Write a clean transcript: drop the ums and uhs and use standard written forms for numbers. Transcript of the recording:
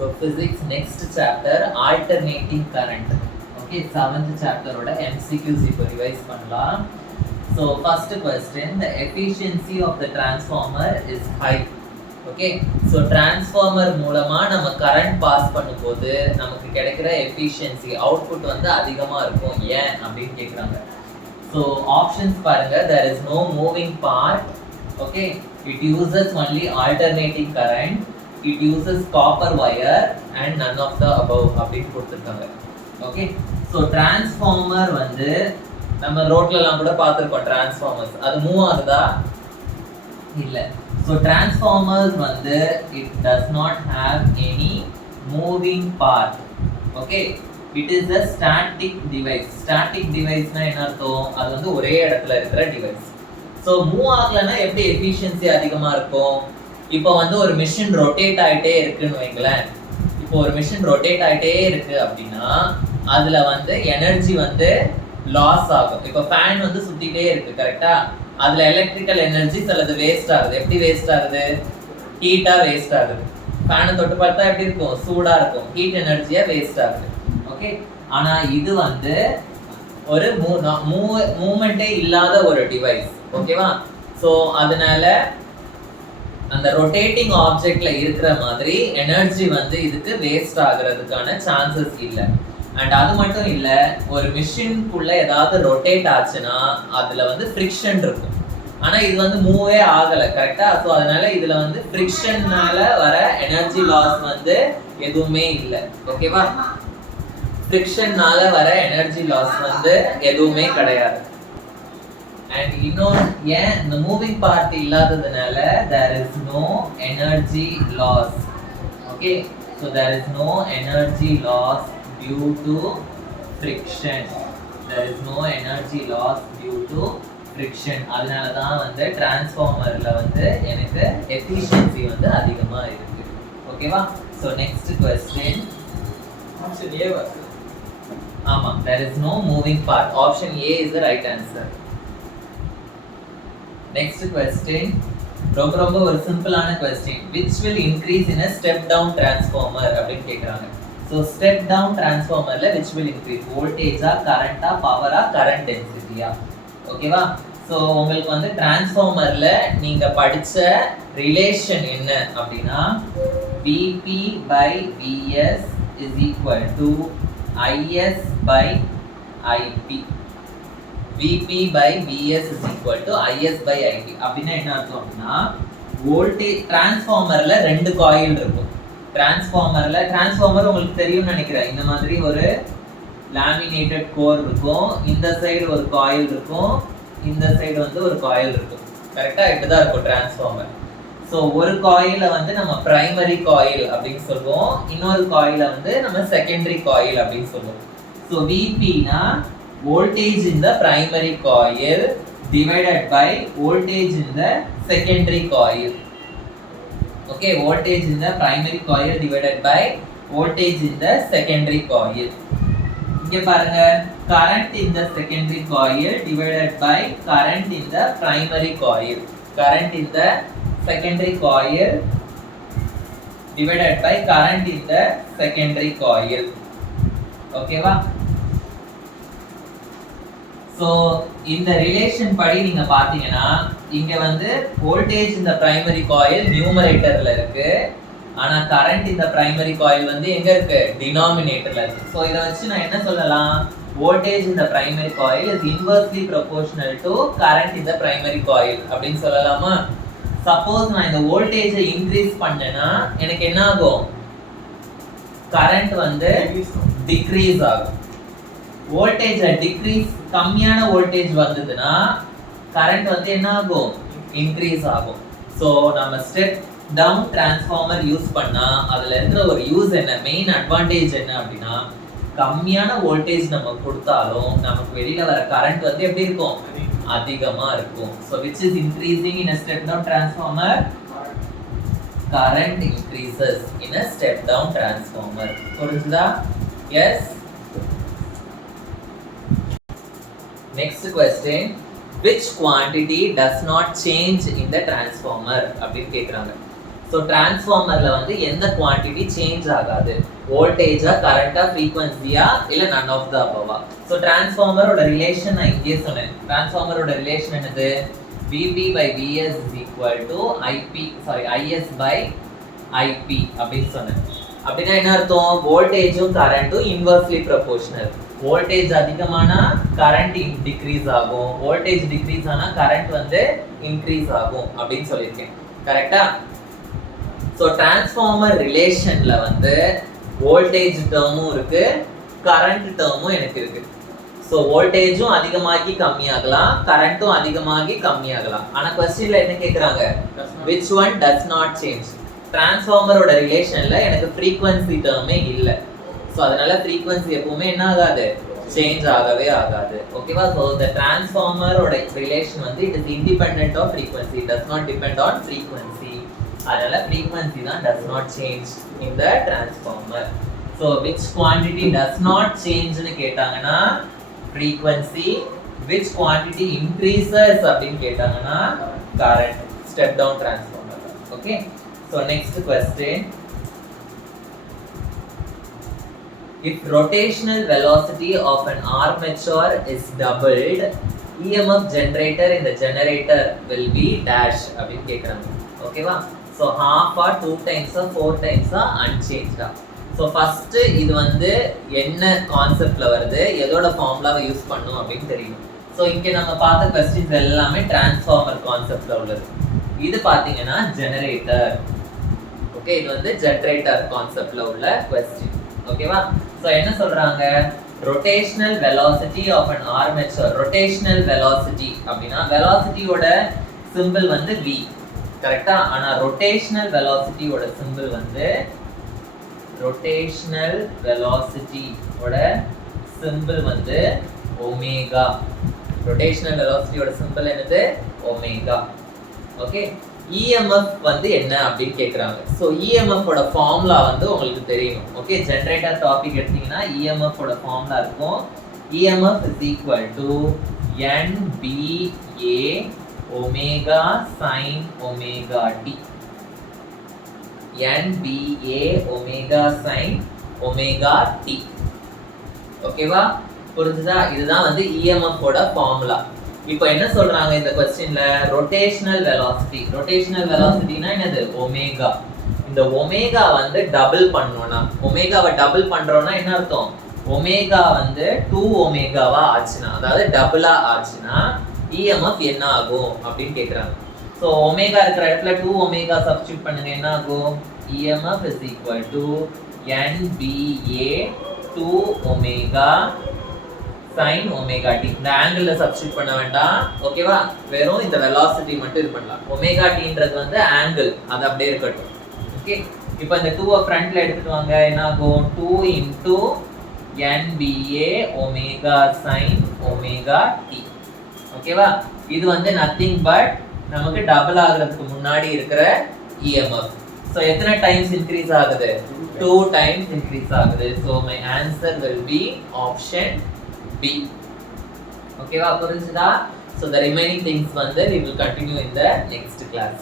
So physics next chapter alternating current. Okay, 7th chapter oda MCQs ipo revise pannalam. So first question, the efficiency of the transformer is high. Okay, so transformer மூலமா நம்ம current pass பண்ணும்போது நமக்கு கிடைக்கிற efficiency output வந்து அதிகமா இருக்கும். ஏன் அப்படினு கேக்குறாங்க. So options பாருங்க, there is no moving part. Okay, it uses only alternating current, it uses copper wire and none of the above அப்படினு கொடுத்திருக்காங்க. Okay, so transformer வந்து நம்ம ரோட்லலாம் கூட பார்த்திருப்போம் transformers. அது மூவ் ஆகுதா? இல்ல. So transformers வந்து it does not have any moving part. Okay, it is a static device. Static device னா என்ன அர்த்தம்? அது வந்து ஒரே இடத்துல இருக்கிற டிவைஸ். So மூவ் ஆகலனா எப்படி எஃபிஷியன்சி அதிகமா இருக்கும்? இப்போ வந்து ஒரு மிஷின் ரொட்டேட் ஆயிட்டே இருக்குன்னு வைங்களேன். இப்போ ஒரு மிஷின் ரொட்டேட் ஆயிட்டே இருக்கு அப்படின்னா அதுல வந்து எனர்ஜி வந்து லாஸ் ஆகும். இப்போ ஃபேன் வந்து சுத்திட்டே இருக்கு, கரெக்ட்டா? அதுல எலக்ட்ரிக்கல் எனர்ஜி சிலது வேஸ்ட் ஆகுது. எப்படி வேஸ்ட் ஆகுது? ஹீட்டா வேஸ்ட் ஆகுது. ஃபேனை தொட்டு பார்த்தா எப்படி இருக்கும்? சூடா இருக்கும். ஹீட் எனர்ஜியா வேஸ்ட் ஆகுது. ஓகே, ஆனா இது வந்து ஒரு மூவ்மெண்டே இல்லாத ஒரு டிவைஸ். ஓகேவா? ஸோ அதனால அந்த ரொட்டேட்டிங் ஆப்ஜெக்ட்ல இருக்கிற மாதிரி எனர்ஜி வந்து இதுக்கு வேஸ்ட் ஆகுறதுக்கான சான்சஸ் இல்லை. அண்ட் அது மட்டும் இல்ல, ஒரு மிஷின்குள்ள ஏதாவது ரொட்டேட் ஆச்சுன்னா அதுல வந்து ஃப்ரிக்ஷன் இருக்கும். ஆனா இது வந்து மூவே ஆகல, கரெக்டா? ஸோ அதனால இதுல வந்து ஃப்ரிக்ஷன்னால வர எனர்ஜி லாஸ் வந்து எதுவுமே இல்லை. ஓகேவா? ஃப்ரிக்ஷன்னால வர எனர்ஜி லாஸ் வந்து எதுவுமே கிடையாது. அண்ட் இன்னொரு ஏன் இந்த மூவிங் பார்ட் இல்லாததுனால there is no energy loss. Okay, so there is no energy loss due to friction. There is no energy loss due to friction. அதனால தான் வந்து டிரான்ஸ்ஃபார்மர்ல வந்து எனக்கு எஃபிஷியன்சி வந்து அதிகமா இருக்கு. ஓகேவா? So next question. Option A வருது. ஆமா, there is no moving part. Option A is the right answer. Next question, ரொம்ப ஒரு சிம்பிளான question. Which will increase in a step down transformer அப்படினு கேக்குறாங்க. So step down transformerல which will increase? voltage ah, current ah, power ah, current density ஆ? ஓகேவா? So உங்களுக்கு வந்து transformerல நீங்க படிச்ச ரிலேஷன் என்ன அப்படினா Vp by Vs is equal to Is by Ip. Vp by Vs is equal to Is by Ip. அப்படின்னா என்ன அர்த்தம் அப்படின்னா வோல்டேஜ் டிரான்ஸ்ஃபார்மர்ல ரெண்டு காயில் இருக்கும். டிரான்ஸ்ஃபார்மர் உங்களுக்கு தெரியும்னு நினைக்கிறேன். இந்த மாதிரி ஒரு லேமினேட்டட் கோர் இருக்கும். இந்த சைடு ஒரு காயில் இருக்கும், இந்த சைடு வந்து ஒரு காயில் இருக்கும். கரெக்டா? இப்படிதான் இருக்கும் டிரான்ஸ்ஃபார்மர். ஸோ ஒரு காயில வந்து நம்ம பிரைமரி காயில் அப்படின்னு சொல்லுவோம், இன்னொரு காயில வந்து நம்ம செகண்டரி காயில் அப்படின்னு சொல்லுவோம். ஸோ விபினா voltage in the primary coil divided by voltage in the secondary coil. Okay, voltage in the primary coil divided by voltage in the secondary coil. இங்க பாருங்க, current in the secondary coil divided by current in the primary coil. Current in the secondary coil divided by current in the secondary coil. Okay வா? So இந்த relation படி நீங்க பாத்தீங்கன்னா இங்க வந்து voltage இந்த பிரைமரி காயில் நியூமரேட்டர்ல இருக்கு, ஆனா கரண்ட் இந்த பிரைமரி காயில் வந்து எங்க இருக்கு? டினாமினேட்டர்ல இருக்கு. ஸோ இதை வச்சு நான் என்ன சொல்லலாம்? வோல்டேஜ் இந்த primary coil is inversely proportional to current இந்த பிரைமரி காயில் அப்படின்னு சொல்லலாமா? சப்போஸ் நான் இந்த வோல்டேஜை இன்க்ரீஸ் பண்ணேன்னா எனக்கு என்ன ஆகும்? கரண்ட் வந்து டிக்ரீஸ் ஆகும். வோல்டேஜ் டிக்ரீஸ், கம்மியான வோல்டேஜ் வந்ததுன்னா கரண்ட் வந்து என்ன ஆகும்? இன்க்ரீஸ் ஆகும். ஸோ நம்ம ஸ்டெப் டவுன் டிரான்ஸ்ஃபார்மர் யூஸ் பண்ணா அதுல இருக்கிற ஒரு யூஸ் என்ன, மெயின் அட்வான்டேஜ் என்ன அப்படின்னா கம்மியான வோல்டேஜ் நம்ம கொடுத்தாலும் நமக்கு வெளியில வர கரண்ட் வந்து எப்படி இருக்கும்? அதிகமா இருக்கும். So which is increasing in a step down transformer? Current increases in a step down transformer. புரிஞ்சுதா? Yes. Next question, which quantity does not change in the transformer அப்படின்னு கேக்குறாங்க. ஸோ டிரான்ஸ்ஃபார்மர்ல வந்து எந்த குவான்டிட்டி சேஞ்ச் ஆகாது, வோல்டேஜா கரண்டா ஃப்ரீக்வன்சியா இல்ல none of the above. So டிரான்ஸ்ஃபார்மரோட ரிலேஷன் நான் இங்கே சொன்னேன். டிரான்ஸ்ஃபார்மரோட ரிலேஷன் என்னது, Vp by Vs is equal to Is by Ip அப்படின்னு சொன்னேன். அப்படின்னா என்ன அர்த்தம், வோல்டேஜும் கரண்ட்டும் இன்வெர்ஸ்லி ப்ரொபோர்ஷனல். வோல்டேஜ் அதிகமானா கரண்ட் டிக்ரீஸ் ஆகும், வோல்டேஜ் டிக்ரீஸ் ஆனா கரண்ட் வந்து இன்க்ரீஸ் ஆகும் அப்படின்னு சொல்லியிருக்கேன். கரெக்டா? ஸோ டிரான்ஸ்ஃபார்மர் ரிலேஷன்ல வந்து வோல்டேஜ் டேர்மும் இருக்கு, கரண்ட் டேர்மும் எனக்கு இருக்கு. ஸோ வோல்டேஜும் அதிகமாகி கம்மியாகலாம், கரண்ட்டும் அதிகமாகி கம்மியாகலாம். ஆனா கொஸ்டின்ல என்ன கேக்குறாங்க, which one does not change. டிரான்ஸ்ஃபார்மரோட ரிலேஷன்ல எனக்கு ஃப்ரீக்வன்சி டேர்மே இல்லை. ஸோ அதனால ஃப்ரீக்வன்சி எப்பவுமே என்ன ஆகாது, சேஞ்ச் ஆகவே ஆகாது. ஓகேவா? ஸோ இந்த டிரான்ஸ்ஃபார்மரோட ரிலேஷன் வந்து it is independent of frequency, it does not depend on frequency. அதனால ஃப்ரீக்வன்சி தான் does not change in the transformer. So which quantity does not change னு கேட்டாங்கன்னா frequency, which quantity increases அப்படின்னு கேட்டாங்கன்னா current, step down transformer. Okay, so next question, if rotational velocity of an armature is doubled, EMF generator in the generator will be dash அப்படின்னு கேக்குறாங்க. ஓகேவா? so half or 2 times or 4 times unchanged. So first இது வந்து என்ன கான்செப்ட்ல வருது, எதோட ஃபார்முலாவை யூஸ் பண்ணும் அப்படின்னு தெரியும். ஸோ இங்கே நம்ம பார்த்த கொஸ்டின்ஸ் எல்லாமே டிரான்ஸ்ஃபார்மர் கான்செப்ட்ல உள்ளது. இது பார்த்தீங்கன்னா ஜெனரேட்டர். ஓகே, இது வந்து ஜெனரேட்டர் கான்செப்ட்ல உள்ள கொஸ்டின். ஓகேவா? ஸோ என்ன சொல்றாங்க, rotational velocity of an armature. Rotational velocity அப்படின்னா வெலாசிட்டியோட சிம்பிள் வந்து v, கரெக்டா? ஆனா ரொட்டேஷனல் வெலாசிட்டியோட சிம்பிள் வந்து rotational velocity ஓட சிம்பிள் வந்து ஒமேகா. rotational velocity ஓட சிம்பிள் என்னது, ஒமேகா. ஓகே, EMF வந்து என்ன அப்படின்னு கேக்குறாங்க. சோ EMF ஓட ஃபார்முலா வந்து உங்களுக்கு தெரியும். ஓகே, ஜெனரேட்டர் டாபிக் எடுத்தீங்கன்னா EMF ஓட ஃபார்முலா இருக்கும். EMF is equal to NBA omega sin omega t. NBA omega sin omega t. ஓகேவா? புரிஞ்சுதா? இதுதான் வந்து EMF ஓட ஃபார்முலா. இப்போ என்ன சொல்றாங்க இந்த क्वेश्चनல, ரொட்டேஷனல் வெலாசிட்டி. ரொட்டேஷனல் வெலாசிட்டினா என்னது, ஒமேகா. இந்த ஒமேகா வந்து டபுள் பண்ணனும்னா, ஒமேகாவை டபுள் பண்றோம்னா என்ன அர்த்தம், ஒமேகா வந்து 2 ஒமேகாவா ஆச்சுனா, அதாவது டபுளா ஆச்சுனா EMF என்ன ஆகும் அப்படின்னு கேக்குறாங்க. ஸோ ஒமேகா இருக்கிற இடத்துல 2 ஒமேகா சப்ஸ்டிட்யூட் பண்ணுங்க, என்ன ஆகும், EMF is equal to NBA 2 omega sin omega t. இந்த ஆங்கிள்ல சப்ஸ்டிட்யூட் பண்ண வேண்டாம். ஓகேவா? வெறும் இந்த வெலாசிட்டி மட்டும் இது பண்ணலாம். ஒமேகா tன்றது வந்து ஆங்கிள், அது அப்படியே இருக்கட்டும். ஓகே, இப்போ இந்த 2 ஃப்ரண்ட்ல எடுத்துட்டு வாங்க, என்ன ஆகும், 2 into NBA omega sin omega t. ஓகேவா? இது வந்து nothing but நமக்கு டபுள் ஆகிறதுக்கு முன்னாடி இருக்கிற EMF. ஸோ எத்தனை டைம்ஸ் இன்க்ரீஸ் ஆகுது, 2 times இன்க்ரீஸ் ஆகுது. So my answer will be option B. ஓகேவா? புரிஞ்சுதா? ஸோ the remaining things வந்து we will continue in the next class.